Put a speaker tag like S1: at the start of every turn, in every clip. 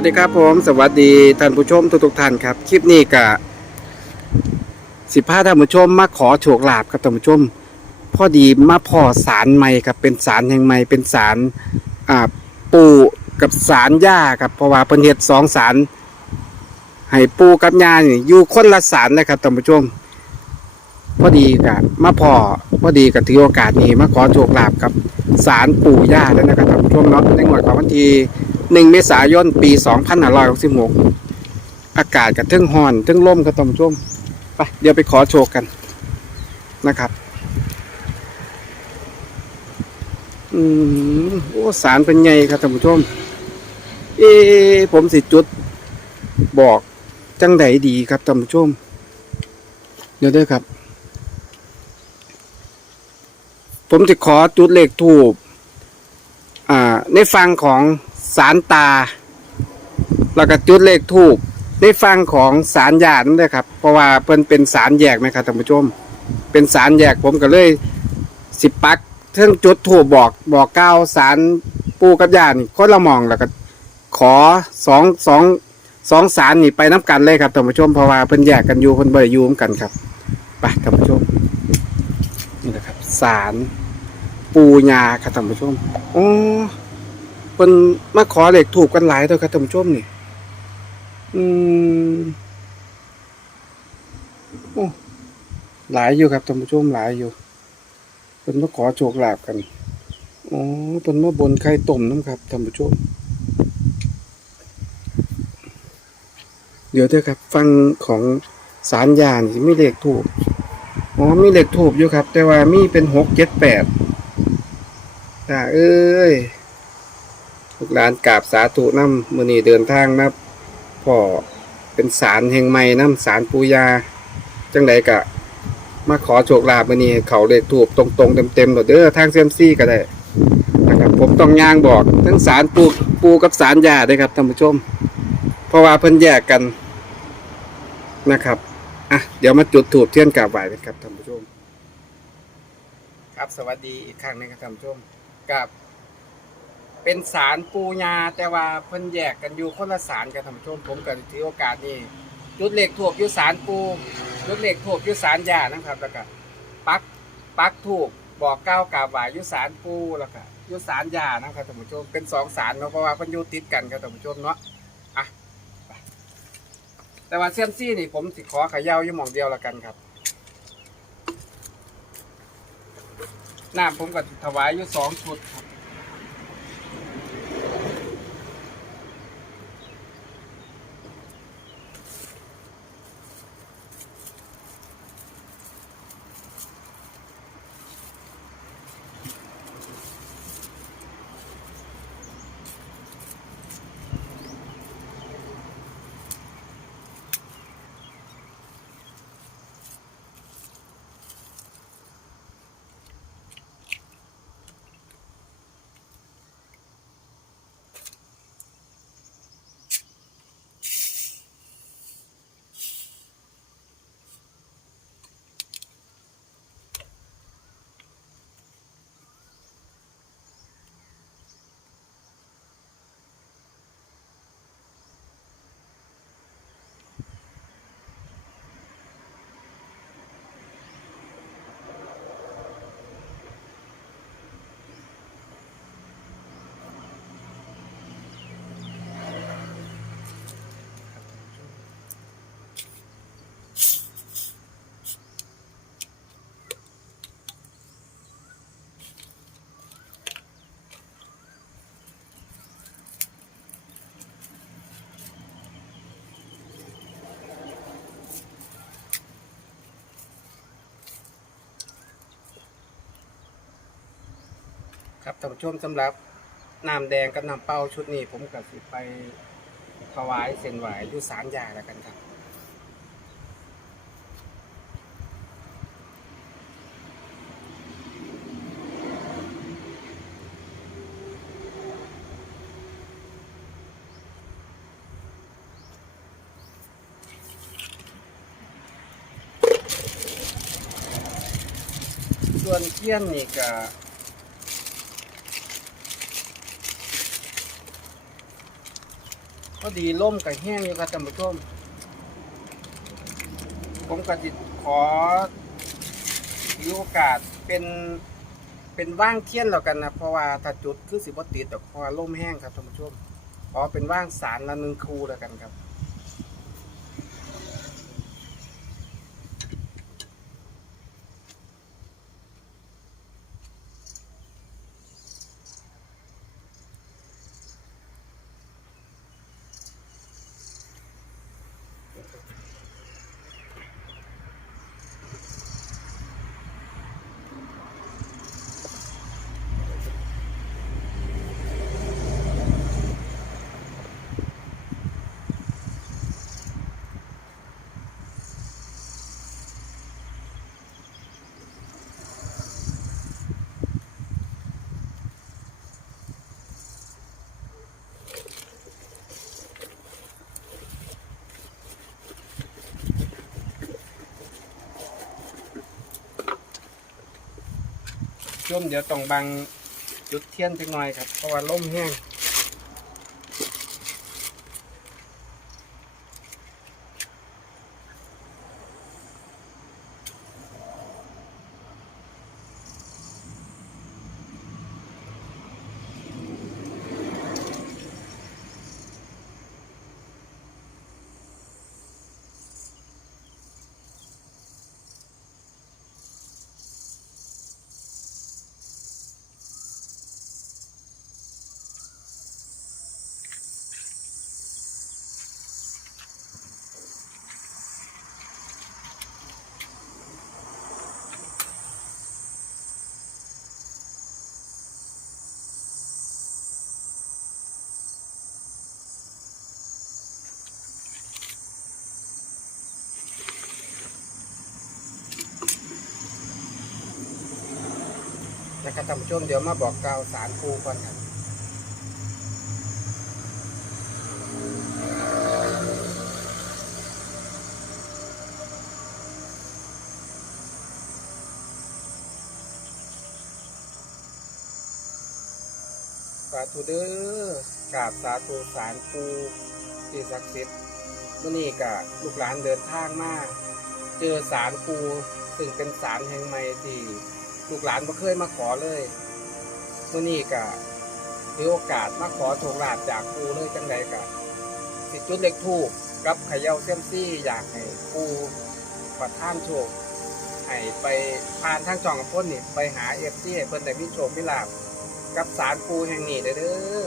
S1: วัสดีครับผม สวัสดีท่านผู้ชมทุกๆท่านครับ คลิปนี้กะสิพาท่านผู้ชมมาขอโชคลาภครับท่านผู้ชมพอดีมาพ่อสารใหม่ครับเป็นสารแห่งใหม่เป็นสารอ่าปู่กับสารย่าครับเพราะว่าเพิ่นเฮ็ดสองสารให้ปู่กับย่านี่อยู่คนละสารนะครับท่านผู้ชม พอดีกะมาพ่อพอดีกับถือโอกาสนี้มาขอโชคลาภกับสารปู่ย่าแล้วนะครับท่านผู้ชมเนาะในงวดของวันที่ หนึ่งเมษายนปี 2566 อากาศกับเทึ่งหอนทึ่งลมครับท่านผู้ชมไปเดี๋ยวไปขอโชคกันนะครับ อืมโอ้สารเป็นไงครับท่านผู้ชม เอผมสิจุดบอกจังไดดีครับท่านผู้ชม เดี๋ยวด้อครับ ผมจะขอจุดเลขถูกอ่า ในฟังของ สารตา แล้วก็จุดเลขทูบในฟังของสารญาณด้วยครับ เพราะว่าเพิ่นเป็นสารแยกไหมครับท่านผู้ชม เป็นสารแยกผมก็เลยสิบปักเทิงจุดถูบบอกบอกเก้าวสารปูกับญาณคนละหมองแล้วก็ขอสองสองสองสารนี่ไปน้กันเลยครับท่านผู้ชมเพราะว่าเพิ่นแยกกันอยู่เพิ่นบ่ได้อยู่ร่วมกันครับไปท่านผู้ชมนี่แหละครับสารปูญาครับท่านผู้ชมโอ้ เพิ่นมาขอเหลขถูกกันหลายตัวครับท่านผู้ชมนี่ อืมโอ้หลายอยู่ครับท่านผู้ชมหลายอยู่เพิ่นมาขอโชคลาภกันอ๋อเพิ่นมาบนไข่ต้มน้ำครับท่านผู้ชมเดี๋ยวเถอะครับฟังของสารยานที่มีเลขถูกอ๋อมีเลขถูกอยู่ครับ แต่ว่ามีเป็นหกเจ็ดแปดตาเอ้ย ลูกหลานกราบสาธุน้ำมือนี้เดินทางมาพ่อเป็นสารแห่งใหม่น้ำสารปูยา จังไดกะ มาขอโชคลาภมือนี้เขาเลขถูกตรงๆเต็มๆหมดเด้อทางเซยมซี่ก็ได้นะครับผมต้องย่างบอกทั้งสารปูปูกับสารยาด้อครับท่านผู้ชม เพราะว่าเพิ่นแยกกันนะครับอะเดี๋ยวมาจุดถูกเทียนกราบไหว้กันครับท่านผู้ชม ครับสวัสดีอีกครั้งหนึงครับท่านผู้ชมกับ เป็นสารปูญาแต่ว่าเพิ่นแยกกันอยู่คนละสารกันท่านผู้ชมผมก็ถือโอกาสนี้จุดเหล็กถูกอยู่สารปูจุดเหล็กถูกอยู่สารยานะครับแล้วก็ปักปักถูกบอกเก้าวกาบไหวอยู่สารปูแล้วก็อยู่สารยานะครับท่านผู้ชมเป็นสองสารเนาะเพราะว่าเพิ่นอยู่ติดกันครับท่านผู้ชมเนาะอะแต่ว่าเซียมซี่นี่ผมสิขอขย่าอยู่หม่องเดียวละกันครับน้ำผมก็ถวายอยู่สองชุด ครับท่านผู้ชมสำหรับน้ำแดงกับน้ำเปล่าชุดนี้ ผมก็สิไปถวายเส้นไหวอยู่สารยาแล้วกันครับส่วนเทียนนี่ก็ ออดีล่มกับแห้งอยู่ครับท่านผู้ชมผมก็จิตขอมีโอกาสเป็นเป็นว่างเทียนแล้วกันนะเพราะว่าถ้าจุดคือสิบติดแต่พอล่มแห้งครับท่านผู้ชมขอเป็นว่างสารละหนึ่งครูแล้วกันครับ ช่วงเดี๋ยวต้องบังจุดเทียนจักหน่อยครับเพราะว่าล่มแห้ง นะครับท่านผู้ชมเดี๋ยวมาบอกกล่าวสารครูก่อนครับสาธุเด้อกราบสาธุสารปูที่ศักดิ์สิทธิ์มื่อนี้กับลูกหลานเดินทางมาเจอสารปูซึ่งเป็นสารแห่งใหม่ที่ ลูกหลานไม่เคยมาขอเลยเมื่อนี้ก็มีโอกาสมาขอโชคลาภจากปูเลยจังไดกับสิจุดเล็กทูกกับขย่าเซยมซี่อยากให้ปูประท่านโชคให้ไปผ่านทางจองกับพ้นนี่ไปหาเอฟซีเพิ่นได้มีโชคมีลาภกับสารปูแห่งนี้เด้อ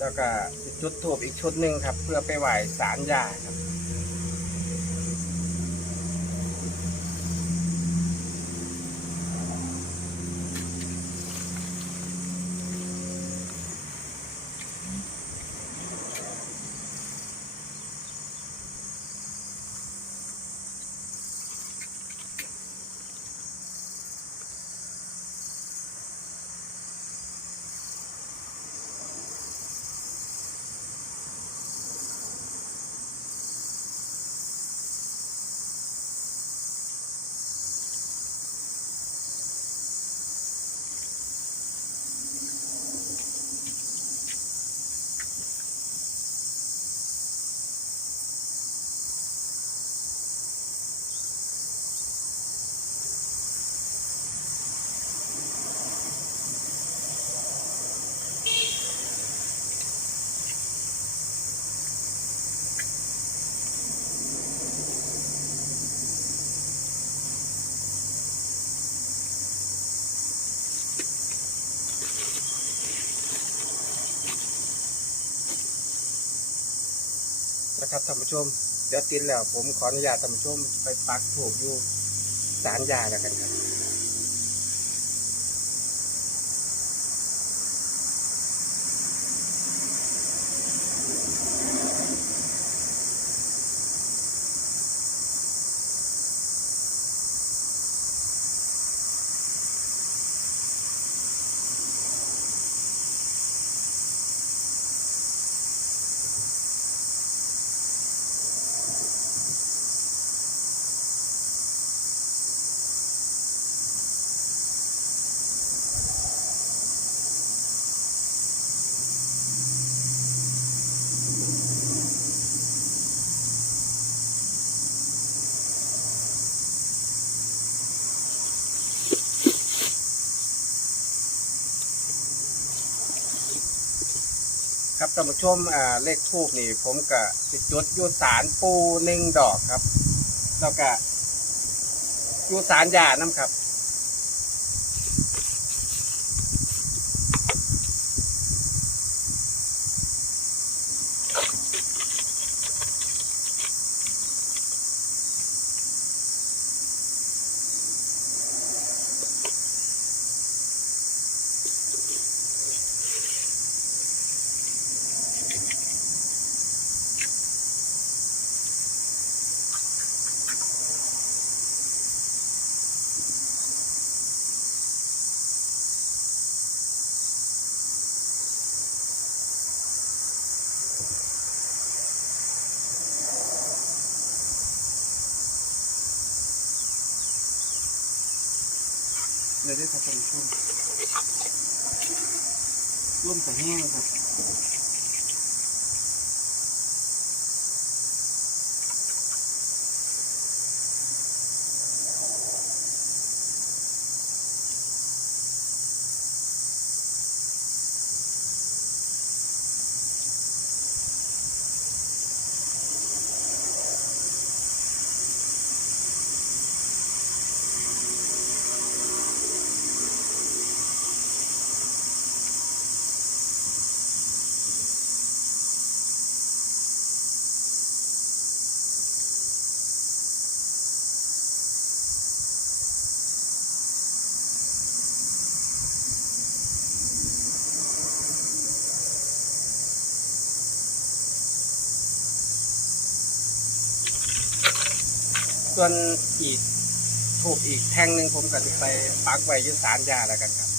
S1: แล้วก็จุดทูบอีกชุดหนึ่งครับ เพื่อไปไหว้สารยาครับ นะครับท่านผู้ชม เดี๋ยวติดแล้วผมขออนุญาตท่านผู้ชมไปปักถูกอยู่สารยาแล้วกันครับานผู้ชมอ่าเลขทูบนี่ ผมก็สิจุดอยูสารปูหนึ่งดอกครับ แล้วก็อยูสารยาน้ำครับ เลยได้ครับท่านผู้ชมร่วมกับแห้งครับ ส่วนอีกถูกอีกแท่งหนึ่งผมก็จะไปปักไว้ยึดสารยาแล้วกันครับ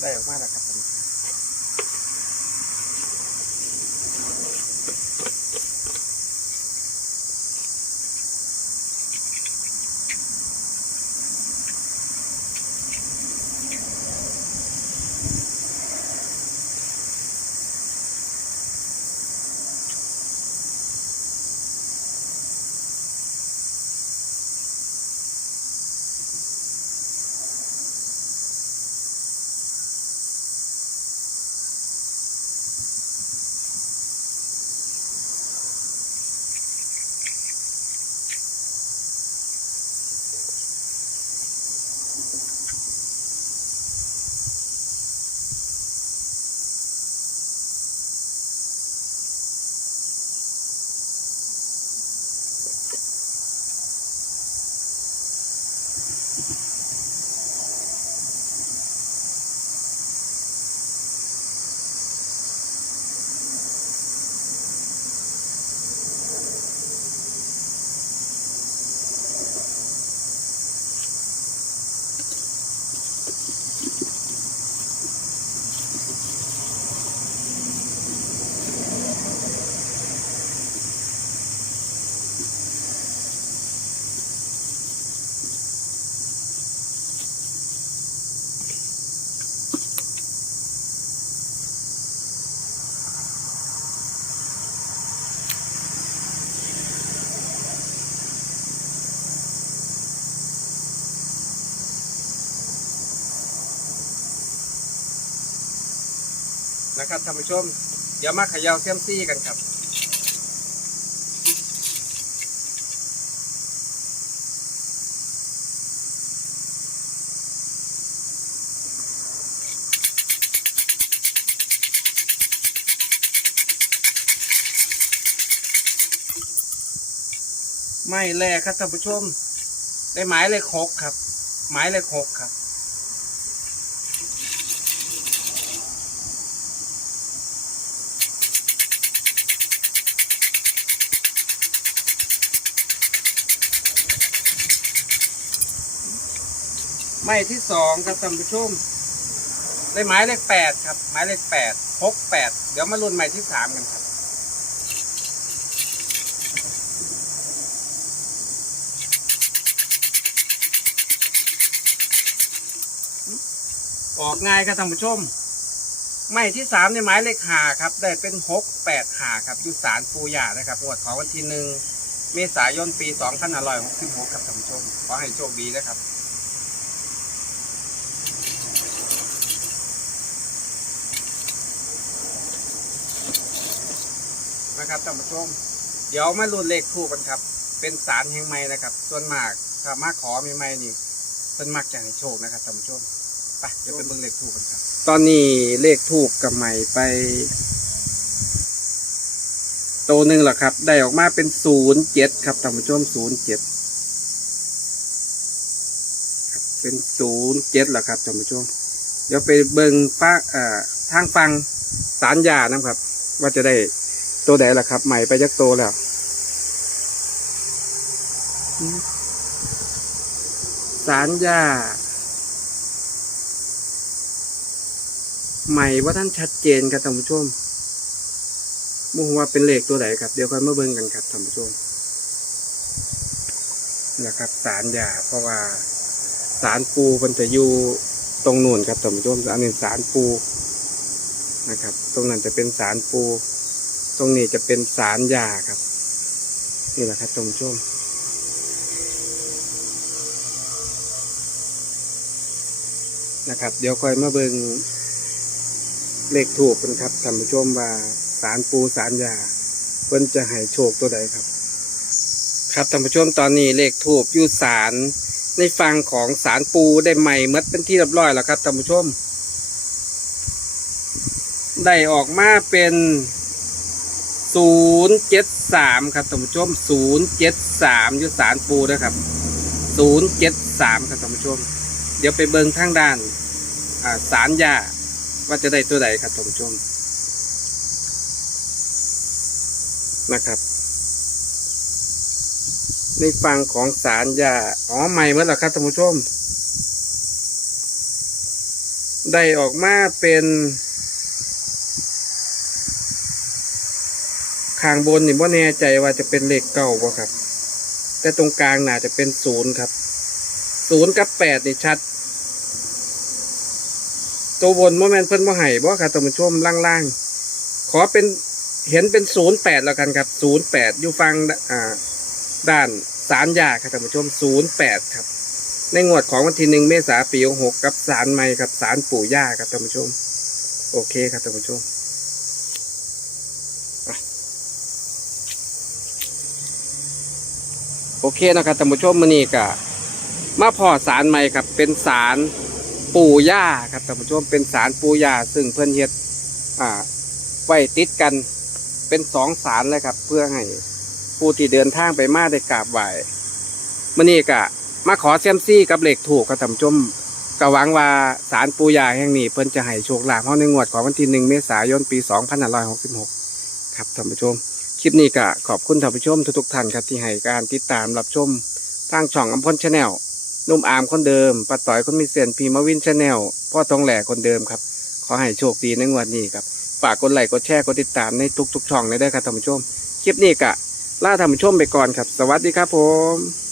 S1: ได้ออกมาแล้วครับผม นะครับท่านผู้ชม เดี๋ยวมาเขย่าเซียมซี่กันครับ ไม่แรกครับท่านผู้ชม ได้หมายเลขหกครับ หมายเลขหกครับ ไม่ที่สองครับท่านผู้ชมได้หมายเลขแปดครับ หมายเลขแปดหกแปดเดี๋ยวมาลุ้นหมายที่สามกันครับออกง่ายครับท่านผู้ชม ไม่ที่สามในหมายเลขหาครับ ได้เป็นหกแปดหาครับอยู่สารปูยานะครับงวดของวันที่หนึ่งเมษายนปีสองพันห้าร้อยหกสิบหกครับท่านผู้ชมขอให้โชคดีนะครับ นะครับท่านผู้ชม เดี๋ยวมาลุ้นเลขทูบกันครับ เป็นสารแห่งไม้นะครับ ส่วนมากถ้ามาขอใหม่ๆนี่เพิ่นมักจะให้โชคนะครับท่านผู้ชมไปเดี๋ยวไปเบิ่งเลขทูบกันครับ ตอนนี้เลขทูบกับใหม่ไปโตวหนึ่งแหละครับ ได้ออกมาเป็นศูนย์เจ็ดครับท่านผู้ชมศูนย์เจ็ดครับเป็นศูนย์เจ็ดแหละครับท่านผู้ชม เดี๋ยวไปเบิ่งฟ้าเอ่อทางฟังสารยานะครับ ว่าจะได้ ตัวใดล่ะครับ ใหม่ไปยักโตแล้วสารยาใหม่ว่าท่านชัดเจนครับท่านผู้ชมมุ่งว่าเป็นเลขตัวไหนครับ เดี๋ยวค่อยมาเบิ่งกันครับท่านผู้ชมนะครับสารยาเพราะว่าสารปูมันจะอยู่ตรงนู่นครับท่านผู้ชมอันนี้สารปูนะครับ ตรงนั้นจะเป็นสารปู ตรงนี้จะเป็นสารยาครับ นี่แหละครับท่านผู้ชมนะครับ เดี๋ยวคอยมาเบิงเลขถูกกันครับท่านผู้ชมว่าสารปูสารยาเพิ่นจะให้โชคตัวใดครับ ครับท่านผู้ชมตอนนี้เลขถูกอยู่สารในฟังของสารปูได้ใหม่เมดเป็นที่เรียบร้อยแล้วครับท่านผู้ชม ได้ออกมาเป็น ศูนย์เจ็ดสามครับท่านผู้ชมศูนย์เจ็ดสามอยู่สารปูนะครับศูนย์เจ็ดสามครับท่านผู้ชม เดี๋ยวไปเบิงทางด้านาสารยาว่าจะได้ตัวใดครับท่านผู้ชมนะครับ ในฟังของสารยาอ๋อใหม่เมื่อไหร่ครับท่านผู้ชม ได้ออกมาเป็น ข้างบนนี่ว่าแน่ใจว่าจะเป็นเลขเก้าบ่ครับ แต่ตรงกลางน่าจะเป็นศูนย์ครับศูนย์กับแปดนี่ชัด ตัวบนโมเมนเพิ่นบ่ให้บ่ครับท่านผู้ชมล่างๆ ขอเป็นเห็นเป็นศูนย์แปดแล้วกันครับศูนย์แปดอยู่ฟังอ่าด้านสารยาครับท่านผู้ชมศูนย์แปดครับ ในงวดของวันที่หนึ่งเมษาปีหกกับสารใหม่ครับสารปู่ย่าครับท่านผู้ชม โอเคครับท่านผู้ชมอะโอ เคนะครับท่านผู้ชมมื้อนี้ก็มาพอสารใหม่ครับ เป็นสารปู่ย่าครับท่านผู้ชมเป็นสารปู่ย่าซึ่งเพื่อนเฮ็ดอ่าไว้ติดกันเป็นสองสารเลยครับ เพื่อให้ผู้ที่เดินทางไปมาได้กราบไหว้มือนี้ก็มาขอเซยมซี่กับเหล็กถูกครับท่านผู้ชมก็หวังว่าสารปูย่าแห่งนี้เพิ่นจะให้โชคลาภเฮาในงวดของวันที่หนึ่งเมษายนปี2566 ครับท่านผู้ชม คลิปนี้ก็ขอบคุณท่านผู้ชมทุกๆท่านครับที่ให้การติดตามรับชมทางช่องอัมพลชาแนลนุ่มอามคนเดิมปัดต่อยคนมีเสียนพีมาวินชาแนลพ่อทองแหล่คนเดิมครับ ขอให้โชคดีในงวดนี้ครับฝากกดไลค์กดแชร์กดติดตามในทุกๆช่องเลยเด้อครับท่านผู้ชม คลิปนี้กะล่าท่านผู้ชมไปก่อนครับ สวัสดีครับผม